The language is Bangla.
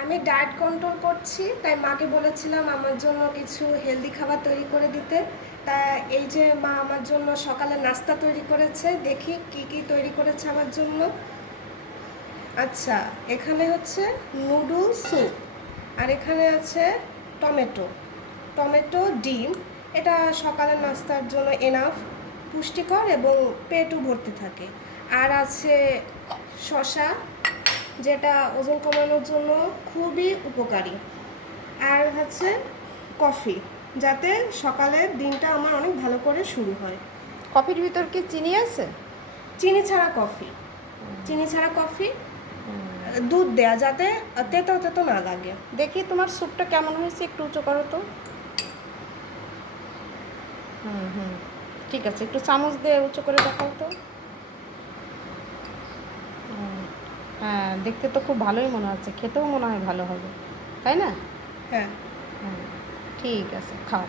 আমি ডায়েট কন্ট্রোল করছি, তাই মাকে বলেছিলাম আমার জন্য কিছু হেলদি খাবার তৈরি করে দিতে। তা এই যে মা আমার জন্য সকালে নাস্তা তৈরি করেছে, দেখি কি কি তৈরি করেছে আমার জন্য। আচ্ছা, এখানে হচ্ছে নুডল স্যুপ, আর এখানে আছে টমেটো টমেটো ডিম। এটা সকালের নাস্তার জন্য এনাফ, পুষ্টিকর এবং পেটও ভর্তি থাকে। আর আছে শসা, যেটা ওজন কমানোর জন্য খুবই উপকারী। আর হচ্ছে কফি, যাতে সকালের দিনটা আমার অনেক ভালো করে শুরু হয়। কফির ভিতর কি চিনি আছে? চিনি ছাড়া কফি, চিনি ছাড়া কফি, দুধ দেয়া যাতে তেতো তেতো না লাগে। দেখি তোমার স্যুপটা কেমন হয়েছে, একটু উঁচু করো তো। হুম, ঠিক আছে, একটু চামচ দিয়ে উঁচু করে দেখাও তো। হ্যাঁ, দেখতে তো খুব ভালোই মনে হচ্ছে, খেতেও মনে হয় ভালো হবে, তাই না? হ্যাঁ। ঠিক আছে, খাও।